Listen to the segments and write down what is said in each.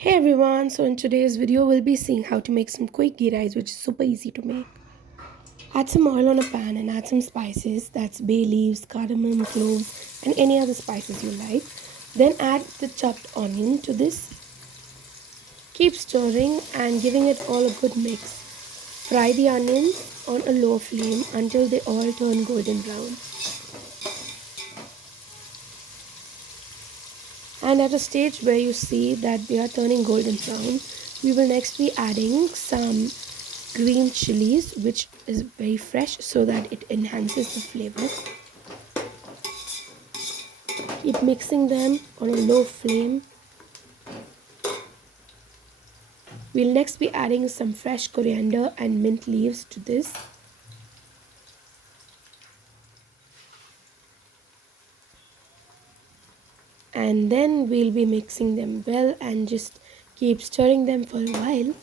Hey everyone, so in today's video we'll be seeing how to make some quick ghee rice, which is super easy to make. Add some oil on a pan and add some spices, that's bay leaves, cardamom, cloves and any other spices you like. Then add the chopped onion to this. Keep stirring and giving it all a good mix. Fry the onions on a low flame until they all turn golden brown. And at a stage where you see that they are turning golden brown, we will next be adding some green chilies, which is very fresh so that it enhances the flavor. Keep mixing them on a low flame. We'll next be adding some fresh coriander and mint leaves to this. And then we'll be mixing them well and just keep stirring them for a while.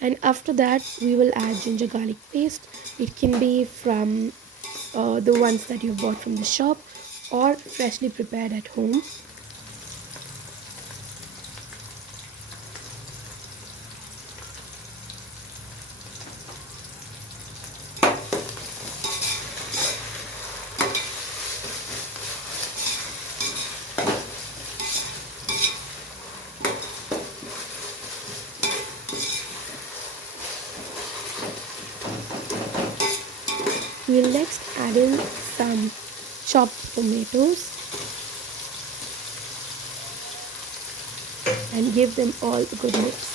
And after that we will add ginger garlic paste. It can be from the ones that you bought from the shop or freshly prepared at home. We'll next add in some chopped tomatoes and give them all a good mix.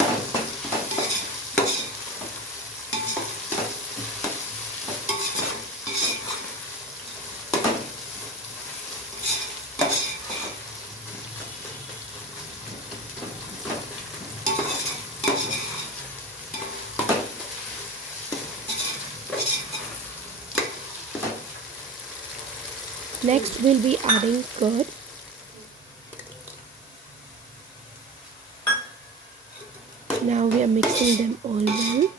Next we'll be adding curd. Now we are mixing them all well.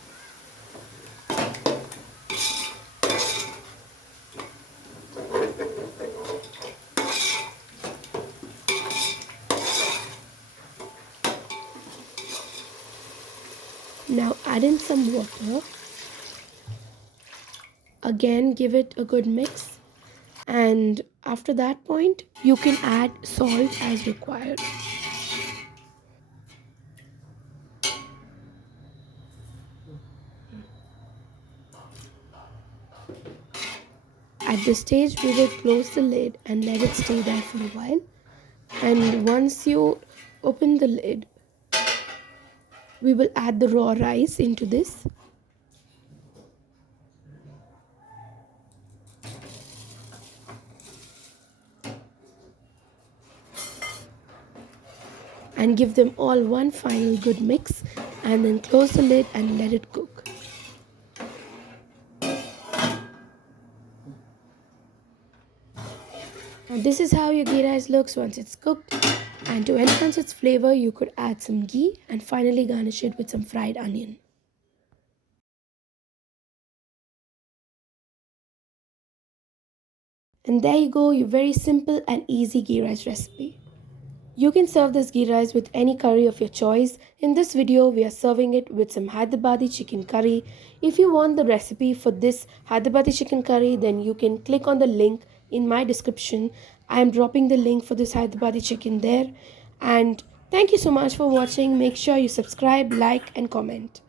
Now add in some water. Again give it a good mix, and after that point you can add salt as required. At this stage we will close the lid and let it stay there for a while, and once you open the lid we will add the raw rice into this. And give them all one final good mix, and then close the lid and let it cook. Now this is how your ghee rice looks once it's cooked, and to enhance its flavor you could add some ghee and finally garnish it with some fried onion. And there you go, your very simple and easy ghee rice recipe. You can serve this ghee rice with any curry of your choice. In this video, we are serving it with some Hyderabadi chicken curry. If you want the recipe for this Hyderabadi chicken curry, then you can click on the link in my description. I am dropping the link for this Hyderabadi chicken there. And thank you so much for watching. Make sure you subscribe, like and comment.